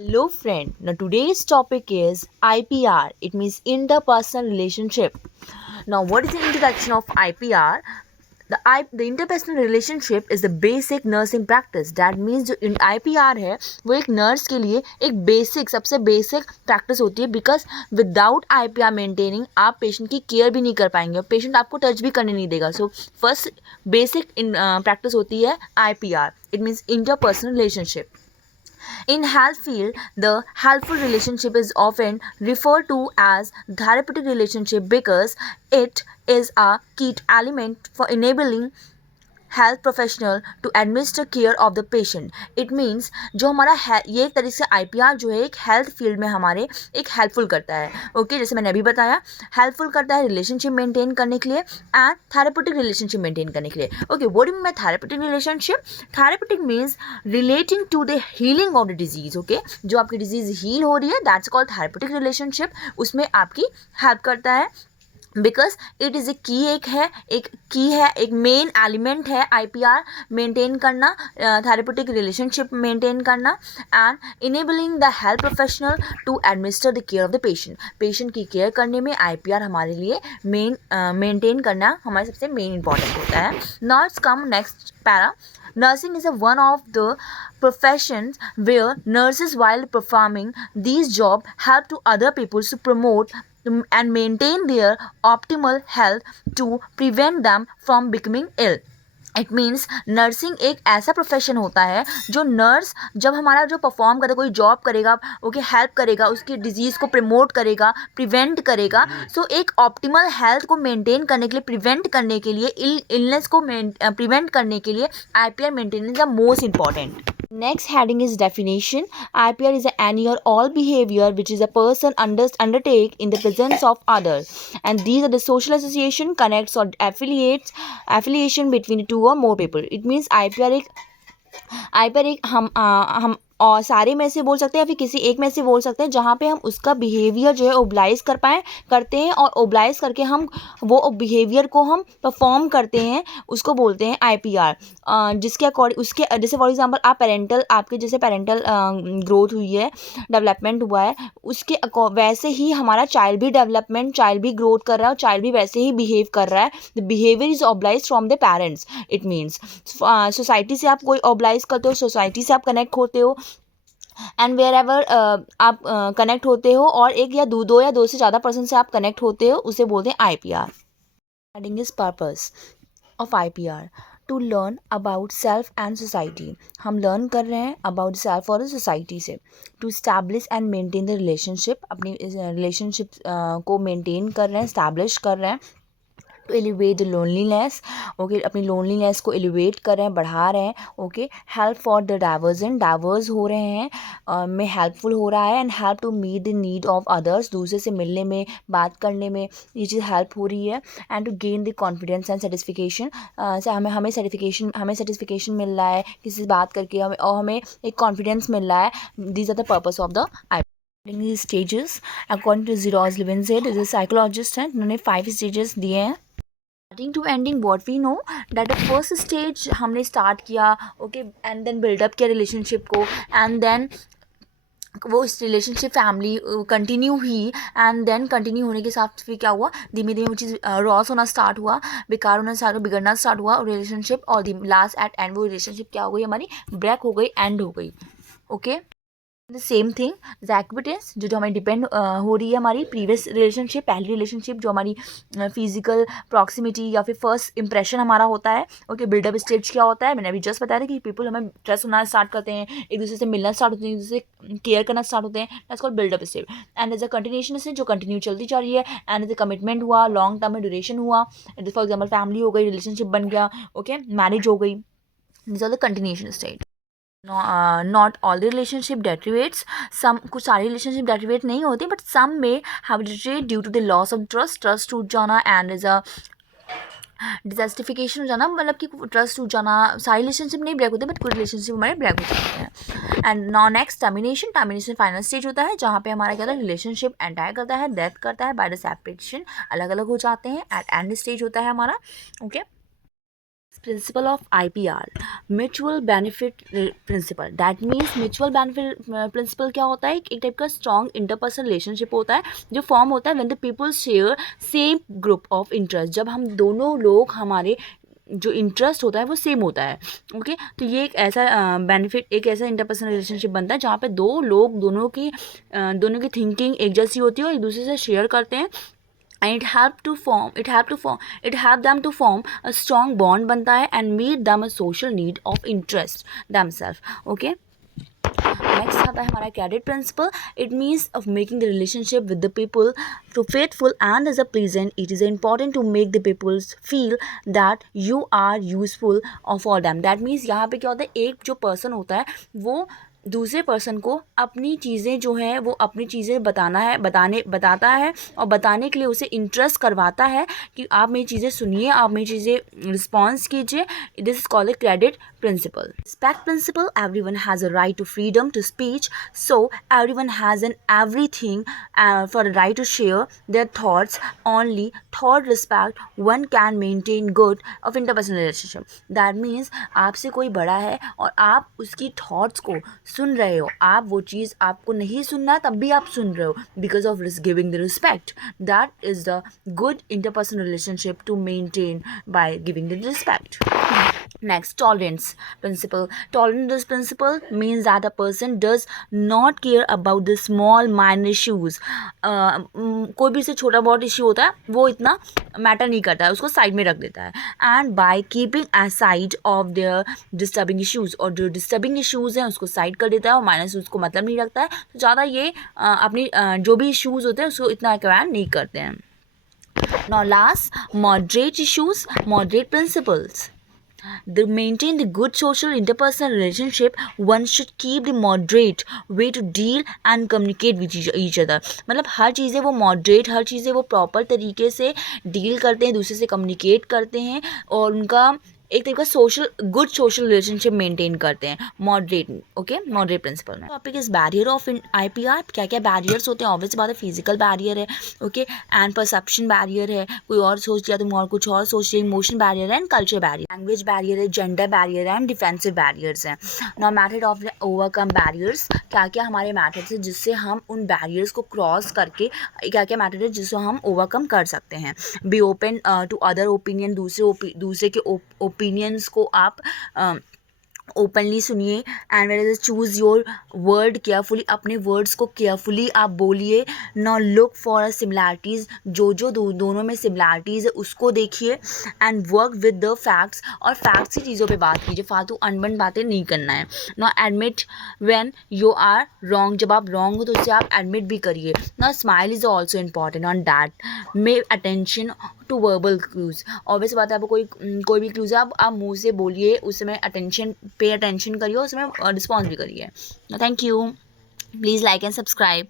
Hello friend. Now today's topic is IPR. It means interpersonal relationship. Now what is the introduction of IPR? The interpersonal relationship is the basic nursing practice. That means जो IPR है वो एक nurse के लिए एक basic सबसे basic practice होती है बिकॉज विदाउट IPR मेंटेनिंग आप पेशेंट की केयर भी नहीं कर पाएंगे और पेशेंट आपको टच भी करने नहीं देगा. सो फर्स्ट बेसिक प्रैक्टिस होती है IPR. It means interpersonal relationship. In health field, the helpful relationship is often referred to as therapeutic relationship because it is a key element for enabling health professional to administer care of the patient. It means जो हमारा ये एक तरीके से IPR जो है एक health field में हमारे एक हेल्पफुल करता है. ओके जैसे मैंने अभी बताया हेल्पफुल करता है रिलेशनशिप मेंटेन करने के लिए एंड थेरेपेटिक रिलेशनशिप मेंटेन करने के लिए. Okay what do mean by therapeutic relationship? Therapeutic means relating to the healing of the disease. Okay जो आपकी डिजीज हील हो रही है दैट्स कॉल्ड थेरेपेटिक रिलेशनशिप. उसमें आपकी हेल्प करता है बिकॉज इट इज़ एक मेन एलिमेंट है IPR मेंटेन करना, थेरेपेटिक रिलेशनशिप मेंटेन करना and enabling the health professional to administer the care of the patient. Patient की केयर करने में IPR हमारे लिए मेंटेन करना हमारे सबसे मेन इंपॉर्टेंट होता है. Now it's come next para. Nursing is one of the professions where nurses, while performing these jobs, help to other people to promote and maintain their optimal health to prevent them from becoming ill. It means nursing एक ऐसा profession होता है जो nurse जब हमारा जो perform करता है कोई जॉब करेगा ओके हेल्प करेगा उसकी डिजीज़ को प्रमोट करेगा प्रिवेंट करेगा. सो एक ऑप्टिमल हेल्थ को मेंटेन करने के लिए प्रिवेंट करने के लिए इलनेस को प्रिवेंट करने के लिए IPR maintenance the most important. Next heading is definition. IPR is any or all behavior which is a person undertake in the presence of others, and these are the social association, connects or affiliation between two or more people. It means IPR एक हम और सारे में से बोल सकते हैं या फिर किसी एक में से बोल सकते हैं जहाँ पे हम उसका बिहेवियर जो है ओब्लाइज करते हैं और ओब्लाइज करके हम वो बिहेवियर को हम परफॉर्म करते हैं उसको बोलते हैं IPR. जिसके अकॉर्डिंग उसके जैसे फॉर एग्जांपल आपके जैसे पेरेंटल ग्रोथ हुई है डेवलपमेंट हुआ है उसके वैसे ही हमारा चाइल्ड भी ग्रोथ कर रहा है और चाइल्ड भी वैसे ही बिहेव कर रहा है. The behaviour is oblige from the parents. It means society से आप कोई ओब्लाइज करते हो, सोसाइटी से आप कनेक्ट होते हो एंड वेयर एवर आप कनेक्ट होते हो और एक या दो से ज़्यादा पर्सन से आप कनेक्ट होते हो उसे बोलते हैं IPR. Heading is purpose of IPR to learn about self and society. हम लर्न कर रहे हैं अबाउट सेल्फ और सोसाइटी से. To establish and maintain the relationship. अपनी रिलेशनशिप को मेंटेन कर रहे हैं, स्टैब्लिश कर रहे हैं. To elevate the loneliness. Okay अपनी लोनलीनेस को एलिवेट कर रहे हैं, बढ़ा रहे हैं. Okay help for the diverse हो रहे हैं में हेल्पफुल हो रहा है and help to meet the need of others. दूसरे से मिलने में बात करने में ये चीज़ हेल्प हो रही है. And to gain the confidence and satisfaction. हमें सेटिस्फिकेशन मिल रहा है किसी से बात करके हमें एक कॉन्फिडेंस मिल रहा है. These are the purpose of the stages according to जीरोज लिविंगस्टेड. इज साइकोलॉजिस्ट हैं उन्होंने 5 स्टेजेस दिए हैं. Starting to ending what we know that the first stage हमने स्टार्ट किया ओके एंड देन बिल्डअप किया रिलेशनशिप को एंड देन वो इस रिलेशनशिप फैमिली कंटिन्यू हुई एंड देन कंटिन्यू होने के साथ फिर क्या हुआ धीमे धीमे वो चीज़ रॉस होना स्टार्ट हुआ, बेकार होना स्टार्ट हुआ, बिगड़ना स्टार्ट हुआ रिलेशनशिप और लास्ट एट एंड वो रिलेशनशिप क्या हो गई हमारी ब्रेक हो गई, एंड हो गई. Okay the same thing the acquaintance जो हमारी डिपेंड हो रही है हमारी प्रीवियस रिलेशनशिप, पहली रिलेशनशिप जो हमारी फिजिकल प्रॉक्सिमिटी या फिर फर्स्ट इंप्रेशन हमारा होता है. ओके बिल्डअप स्टेज क्या होता है मैंने अभी जस्ट बताया था कि पीपल हमें ट्रस्ट होना स्टार्ट करते हैं, एक दूसरे से मिलना स्टार्ट होते हैं, एक दूसरे से केयर करना स्टार्ट होते हैं. That's called buildup stage. And as a continuation stage जो कंटिन्यू चलती जा रही है एंड एज अ कमिटमेंट हुआ, लॉन्ग टर्म में ड्यूरेशन हुआ, फॉर एग्जाम्पल फैमिली हो गई, रिलेशनशिप बन गया, ओके मैरिज हो गई. This are the continuation stage. Not all the relationship derivates. कुछ सारे रिलेशनशिप डेरिवेट नहीं होते but some may have derivate due to the loss of trust टूट जाना एंड इज अ डिजस्टिफिकेशन हो जाना, मतलब कि ट्रस्ट टूट जाना. सारे रिलेशनशिप नहीं ब्रेक होते बट कुछ रिलेशनशिप हमारे ब्रेक हो जाते हैं. And next termination final stage होता है जहाँ पे हमारा क्या होता है रिलेशनशिप एंटायर करता है, डेथ करता है, बाय द सेपरेशन अलग अलग हो जाते हैं. एट एंड स्टेज होता है हमारा. Okay Principle of IPR, mutual benefit principle. That means mutual benefit principle क्या होता है, एक टाइप का स्ट्रॉन्ग इंटरपर्सनल रिलेशनशिप होता है जो फॉर्म होता है when the people share same group of interest, जब हम दोनों लोग हमारे जो इंटरेस्ट होता है वो सेम होता है. ओके, तो ये एक ऐसा बेनिफिट, एक ऐसा इंटरपर्सनल रिलेशनशिप बनता है जहाँ पे दो लोग दोनों की थिंकिंग एक जैसी होती है और एक दूसरे से शेयर करते हैं. And it help them to form a strong bond बनता है and meet them a social need of interest themselves. Okay, next आता है हमारा credit principle. It means of making the relationship with the people to faithful and as a pleasant. It is important to make the people feel that you are useful for them. That means यहाँ पे क्या होता है, एक जो person होता है वो दूसरे पर्सन को अपनी चीज़ें जो है वो अपनी चीज़ें बताता है और बताने के लिए उसे इंटरेस्ट करवाता है कि आप मेरी चीज़ें सुनिए, आप मेरी चीज़ें रिस्पॉन्स कीजिए. This is called credit principle. Respect principle, everyone has a right to freedom to speech, so everyone has an everything for a right to share their thoughts. Only thought respect one can maintain good of interpersonal relationship. That means आपसे कोई बड़ा है और आप उसकी thoughts को सुन रहे हो, आप वो चीज़ आपको नहीं सुनना तब भी आप सुन रहे हो because of giving the respect. That is the good interpersonal relationship to maintain by giving the respect. Next, tolerance principle. Tolerance principle means that a person does not care about the small minor issues. कोई भी से छोटा बहुत issue होता है वो इतना matter नहीं करता है, उसको साइड में रख देता है. And by keeping aside of their disturbing issues, और जो डिस्टर्बिंग इश्यूज हैं उसको साइड कर देता है और माइनस उसको मतलब नहीं रखता है, तो ज़्यादा ये अपनी जो भी इश्यूज होते हैं उसको इतना एक्वायर नहीं करते हैं. Now last, moderate issues, moderate principles. To maintain the good social interpersonal relationship, one should keep the moderate way to deal and communicate with each other. मतलब हर चीज़ें वो moderate, हर चीज़ें वो proper तरीके से डील करते हैं, दूसरे से कम्युनिकेट करते हैं और उनका एक तरीके का गुड सोशल रिलेशनशिप मेंटेन करते हैं. मॉडरेट, ओके, मॉडरेट प्रिंसिपल में topic is barrier of IPR. क्या क्या बैरियर्स होते हैं? ऑब्वियस बात है, फिजिकल बैरियर है, ओके, एंड परसेप्शन बैरियर है, कोई और सोच लिया तुम और कुछ और सोच लिया, इमोशन बैरियर है and culture barrier, language barrier है, जेंडर बैरियर है एंड डिफेंसिव बैरियर्स हैं. Now method of overcome barriers. क्या क्या हमारे मेथड्स हैं जिससे हम उन बैरियर्स को क्रॉस करके, क्या क्या मेथड है जिससे हम ओवरकम कर सकते हैं. Be open to other opinion. दूसरे के ओपिनियंस को आप ओपनली सुनिए. And where is choose your word carefully. अपने वर्ड्स को केयरफुली आप बोलिए. नॉ लुक फॉर अ सिमिलैरिटीज़. जो दोनों में सिमिलैरिटीज़ है उसको देखिए. And work with the facts. और फैक्ट्स की चीज़ों पे बात कीजिए, फालतू अनबन बातें नहीं करना है. Now admit when you are wrong. जब आप रॉन्ग हो तो उससे आप एडमिट भी करिए. Now smile is also important on that. May attention to verbal clues. Obvious बात है, आपको कोई भी क्लूज है आप मुंह से बोलिए, उसमें पे अटेंशन करिए, उसमें रिस्पॉन्स भी करिए. Thank you. Please like and subscribe.